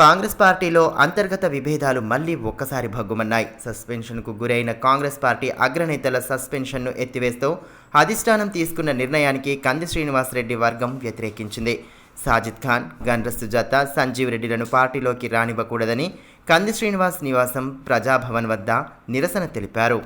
కాంగ్రెస్ పార్టీలో అంతర్గత విభేదాలు మళ్లీ ఒక్కసారి భగ్గుమన్నాయి. సస్పెన్షన్కు గురైన కాంగ్రెస్ పార్టీ అగ్రనేతల సస్పెన్షన్ను ఎత్తివేస్తూ అధిష్టానం తీసుకున్న నిర్ణయానికి కంది శ్రీనివాసరెడ్డి వర్గం వ్యతిరేకించింది. సాజిద్ ఖాన్, గండ్ర సుజాత, సంజీవ్ రెడ్డిలను పార్టీలోకి రానివ్వకూడదని కంది శ్రీనివాస్ నివాసం ప్రజాభవన్ వద్ద నిరసన తెలిపారు.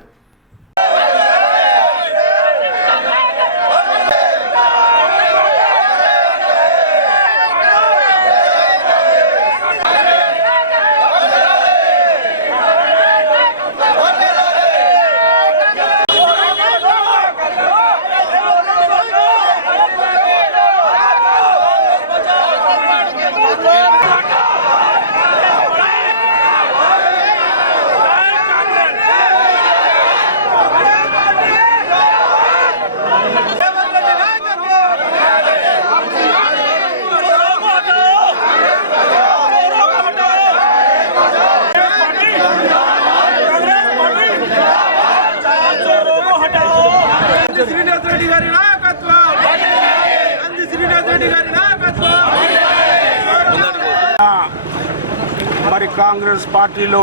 మరి కాంగ్రెస్ పార్టీలో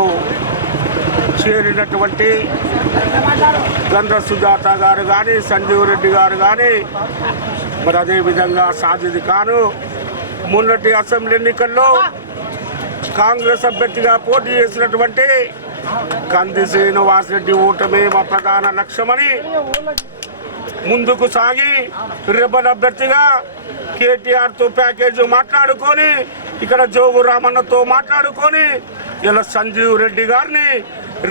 చేరినటువంటి గండ్ర సుజాత గారు కానీ, సంజీవ్ రెడ్డి గారు కానీ, మరి అదేవిధంగా సాజిద్ ఖాను మొన్నటి అసెంబ్లీ ఎన్నికల్లో కాంగ్రెస్ అభ్యర్థిగా పోటీ చేసినటువంటి కంది శ్రీనివాసరెడ్డి ఓటమే మా ప్రధాన లక్ష్యమని ముందుకు సాగి రెబల్ అభ్యర్థిగా కేటీఆర్తో ప్యాకేజ్ మాట్లాడుకొని, ఇక్కడ జోగు రామన్నతో మాట్లాడుకొని ఇలా సంజీవ్ రెడ్డి గారిని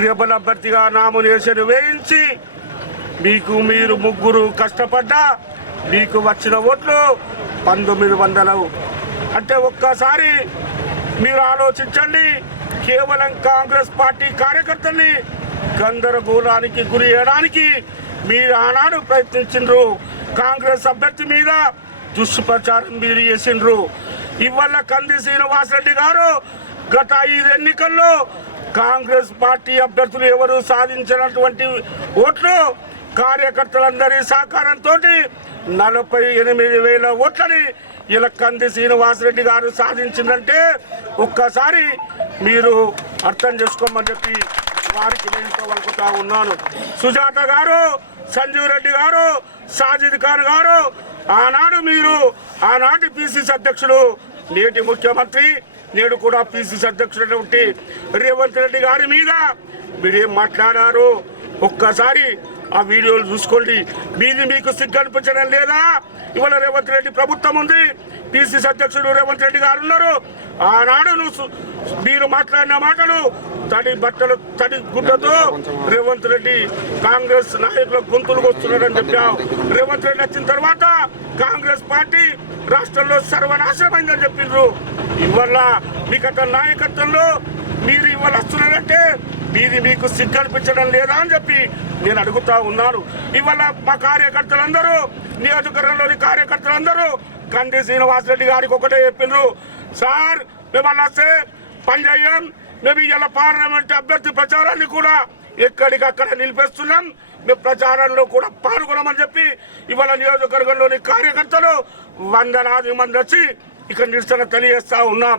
రెబల్ అభ్యర్థిగా నామినేషన్ వేయించి మీరు ముగ్గురు కష్టపడ్డా మీకు వచ్చిన ఓట్లు 1900. అంటే ఒక్కసారి మీరు ఆలోచించండి. కేవలం కాంగ్రెస్ పార్టీ కార్యకర్తల్ని గందరగోళానికి గురి చేయడానికి మీరు ఆనాడు ప్రయత్నించిండ్రు. కాంగ్రెస్ అభ్యర్థి మీద దుష్ప్రచారం మీరు చేసిండ్రు. ఇవాళ కంది శ్రీనివాసరెడ్డి గారు గత 5 ఎన్నికల్లో కాంగ్రెస్ పార్టీ అభ్యర్థులు ఎవరు సాధించినటువంటి ఓట్లు కార్యకర్తలందరి సహకారంతో 48,000 ఓట్లని ఇలా కంది శ్రీనివాసరెడ్డి గారు సాధించిందంటే ఒక్కసారి మీరు అర్థం చేసుకోమని చెప్పి వారికి నేను వలుకుతా ఉన్నాను. సుజాత గారు, సంజీవ్ రెడ్డి గారు, సాజిద్ ఖాన్ గారు, ఆనాటి పిసిసి అధ్యక్షుడు, నేటి ముఖ్యమంత్రి, నేడు కూడా పిసిసి అధ్యక్షుడు రేవంత్ రెడ్డి గారి మీద మీరేం మాట్లాడారు ఒక్కసారి ఆ వీడియోలు చూసుకోండి. మీకు సిగ్గు అనిపించడం లేదా? ఇవాళ రేవంత్ రెడ్డి ప్రభుత్వం ఉంది, పిసిసి అధ్యక్షుడు రేవంత్ రెడ్డి గారు ఉన్నారు. ఆనాడు మీరు మాట్లాడిన మాటలు తడి గుడ్డతో రేవంత్ రెడ్డి కాంగ్రెస్ నాయకుల గొంతులకు వస్తున్నారని చెప్పావు. రేవంత్ రెడ్డి వచ్చిన తర్వాత కాంగ్రెస్ పార్టీ రాష్ట్రంలో సర్వనాశనమైందని చెప్పిండ్రు. ఇవాళ మీకు నాయకత్వంలో మీరు ఇవాళ వస్తున్నారంటే మీకు సిగ్గు అనిపించడం లేదా అని చెప్పి నేను అడుగుతా ఉన్నాను. ఇవాళ మా కార్యకర్తలందరూ, నియోజకవర్గంలోని కార్యకర్తలందరూ కంది శ్రీనివాసరెడ్డి గారికి ఒకటే చెప్పిండ్రు, సార్ మిమ్మల్ని వస్తే పనిచేయం, మేము ఇలా పార్లమెంట్ అభ్యర్థి ప్రచారాన్ని కూడా ఎక్కడికక్కడ నిలిపేస్తున్నాం, మేము ప్రచారంలో కూడా పాల్గొనమని చెప్పి ఇవాళ నియోజకవర్గంలోని కార్యకర్తలు 100 మంది వచ్చి ఇక్కడ నిరసన తెలియజేస్తా ఉన్నాం.